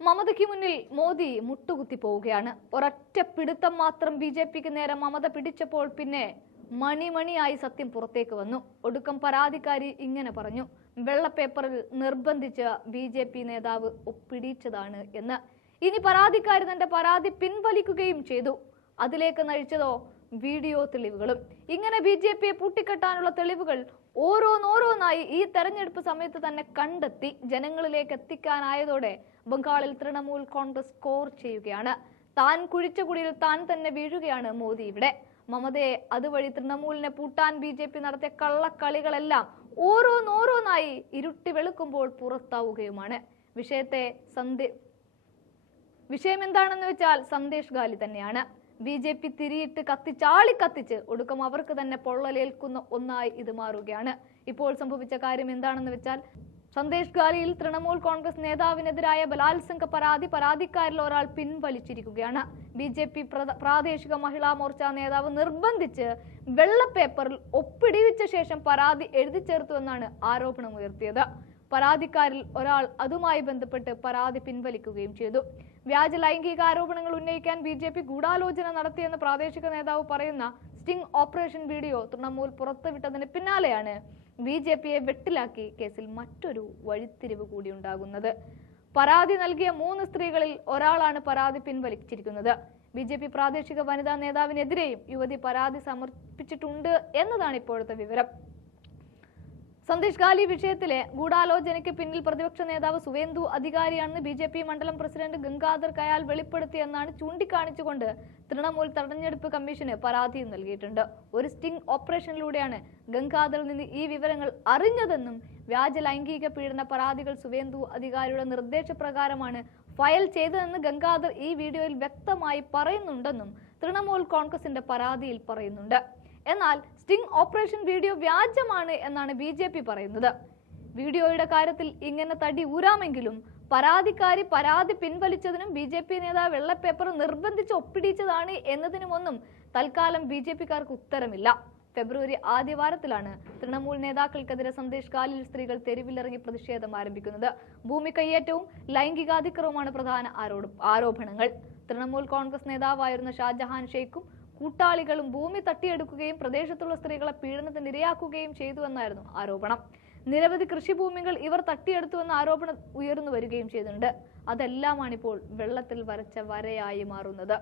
മമതയ്ക്ക് മുന്നിൽ മോദി മുട്ടുകുത്തി പോവുകയാണ്. ഒരൊറ്റ പിടുത്തം മാത്രം ബിജെപിക്ക് നേരെ മമത പിടിച്ചപ്പോൾ പിന്നെ മണിമണിയായി സത്യം പുറത്തേക്ക് വന്നു. ഒടുക്കം പരാതിക്കാരി ഇങ്ങനെ പറഞ്ഞു: വെള്ളപ്പേപ്പറിൽ നിർബന്ധിച്ച് ബിജെപി നേതാവ് ഒപ്പിടിച്ചതാണ് എന്ന്. ഇനി പരാതിക്കാരി തന്റെ പരാതി പിൻവലിക്കുകയും ചെയ്തു. അതിലേക്ക് നയിച്ചതോ വീഡിയോ തെളിവുകളും. ഇങ്ങനെ ബിജെപിയെ പൂട്ടിക്കെട്ടാനുള്ള തെളിവുകൾ ഓരോന്നോരോന്നായി ഈ തെരഞ്ഞെടുപ്പ് സമയത്ത് തന്നെ കണ്ടെത്തി ജനങ്ങളിലേക്ക് എത്തിക്കാനായതോടെ ബംഗാളിൽ തൃണമൂൽ കോൺഗ്രസ് സ്കോർ ചെയ്യുകയാണ്. താൻ കുഴിച്ച കുഴിയിൽ താൻ തന്നെ വീഴുകയാണ് മോദി ഇവിടെ. മമതയെ അതുവഴി തൃണമൂലിനെ പൂട്ടാൻ ബിജെപി നടത്തിയ കള്ളക്കളികളെല്ലാം ഓരോന്നോരോന്നായി ഇരുട്ടി വെളുക്കുമ്പോൾ പുറത്താവുകയുമാണ്. വിഷയം എന്താണെന്ന് വെച്ചാൽ സന്ദേശ് ഗാലി തന്നെയാണ്. ബിജെപി തിരിയിട്ട് കത്തിച്ച് ഒടുക്കം അവർക്ക് തന്നെ പൊള്ളലേൽക്കുന്ന ഒന്നായി ഇത് മാറുകയാണ്. ഇപ്പോൾ സംഭവിച്ച കാര്യം എന്താണെന്ന് വെച്ചാൽ, സന്ദേശ് ഗാലിയിൽ തൃണമൂൽ കോൺഗ്രസ് നേതാവിനെതിരായ ബലാത്സംഗ പരാതിക്കാരിൽ ഒരാൾ പിൻവലിച്ചിരിക്കുകയാണ്. ബിജെപി പ്രാദേശിക മഹിളാ മോർച്ച നേതാവ് നിർബന്ധിച്ച് വെള്ളപ്പേപ്പറിൽ ഒപ്പിടിവിച്ച ശേഷം പരാതി എഴുതി ചേർത്തുവെന്നാണ് ആരോപണം ഉയർത്തിയത്. പരാതിക്കാരിൽ ഒരാൾ അതുമായി ബന്ധപ്പെട്ട് പരാതി പിൻവലിക്കുകയും ചെയ്തു. വ്യാജ ലൈംഗിക ആരോപണങ്ങൾ ഉന്നയിക്കാൻ ബിജെപി ഗൂഢാലോചന നടത്തിയെന്ന് പ്രാദേശിക നേതാവ് പറയുന്ന സ്റ്റിംഗ് ഓപ്പറേഷൻ വീഡിയോ തൃണമൂൽ പുറത്തുവിട്ടതിന് പിന്നാലെയാണ് ബിജെപിയെ വെട്ടിലാക്കി കേസിൽ മറ്റൊരു വഴിത്തിരിവ് കൂടി ഉണ്ടാകുന്നത്. പരാതി നൽകിയ 3 സ്ത്രീകളിൽ ഒരാളാണ് പരാതി പിൻവലിച്ചിരിക്കുന്നത്. ബിജെപി പ്രാദേശിക വനിതാ നേതാവിനെതിരെയും യുവതി പരാതി സമർപ്പിച്ചിട്ടുണ്ട് എന്നതാണ് ഇപ്പോഴത്തെ വിവരം. സന്ദേശ് ഗാലി വിഷയത്തിലെ ഗൂഢാലോചനയ്ക്ക് പിന്നിൽ പ്രതിപക്ഷ നേതാവ് സുവേന്ദു അധികാരിയാണെന്ന് ബിജെപി മണ്ഡലം പ്രസിഡന്റ് ഗംഗാധർ കയാൽ വെളിപ്പെടുത്തിയെന്നാണ് ചൂണ്ടിക്കാണിച്ചുകൊണ്ട് തൃണമൂൽ തെരഞ്ഞെടുപ്പ് കമ്മീഷന് പരാതിയും നൽകിയിട്ടുണ്ട്. ഒരു സ്റ്റിംഗ് ഓപ്പറേഷനിലൂടെയാണ് ഗംഗാധറിൽ നിന്ന് ഈ വിവരങ്ങൾ അറിഞ്ഞതെന്നും വ്യാജ ലൈംഗിക പീഡന പരാതികൾ സുവേന്ദു അധികാരിയുടെ നിർദ്ദേശപ്രകാരമാണ് ഫയൽ ചെയ്തതെന്ന് ഗംഗാധർ ഈ വീഡിയോയിൽ വ്യക്തമായി പറയുന്നുണ്ടെന്നും തൃണമൂൽ കോൺഗ്രസിന്റെ പരാതിയിൽ പറയുന്നുണ്ട്. എന്നാൽ സ്റ്റിംഗ് ഓപ്പറേഷൻ വീഡിയോ വ്യാജമാണ് എന്നാണ് ബിജെപി പറയുന്നത്. വീഡിയോയുടെ കാര്യത്തിൽ ഇങ്ങനെ തടി ഊരാമെങ്കിലും പരാതിക്കാരി പരാതി പിൻവലിച്ചതിനും ബിജെപി നേതാവ് വെള്ളപ്പേപ്പർ നിർബന്ധിച്ച് ഒപ്പിടിച്ചതാണ് എന്നതിനുമൊന്നും തൽക്കാലം ബിജെപിക്കാർക്ക് ഉത്തരമില്ല. ഫെബ്രുവരി ആദ്യവാരത്തിലാണ് തൃണമൂൽ നേതാക്കൾക്കെതിരെ സന്ദേശ് ഗാലിയിൽ സ്ത്രീകൾ തെരുവിലിറങ്ങി പ്രതിഷേധം ആരംഭിക്കുന്നത്. ഭൂമി കയ്യേറ്റവും ലൈംഗികാതിക്രമവുമാണ് പ്രധാന ആരോപണങ്ങൾ. തൃണമൂൽ കോൺഗ്രസ് നേതാവായിരുന്ന ഷാജഹാൻ ഷെയ്ഖും കൂട്ടാളികളും ഭൂമി തട്ടിയെടുക്കുകയും പ്രദേശത്തുള്ള സ്ത്രീകളെ പീഡനത്തിന് ഇരയാക്കുകയും ചെയ്തുവെന്നായിരുന്നു ആരോപണം. നിരവധി കൃഷിഭൂമികൾ ഇവർ തട്ടിയെടുത്തുവെന്ന ആരോപണം ഉയർന്നു വരികയും ചെയ്യുന്നുണ്ട്. അതെല്ലാമാണിപ്പോൾ വെള്ളത്തിൽ വരച്ച വരയായി മാറുന്നത്.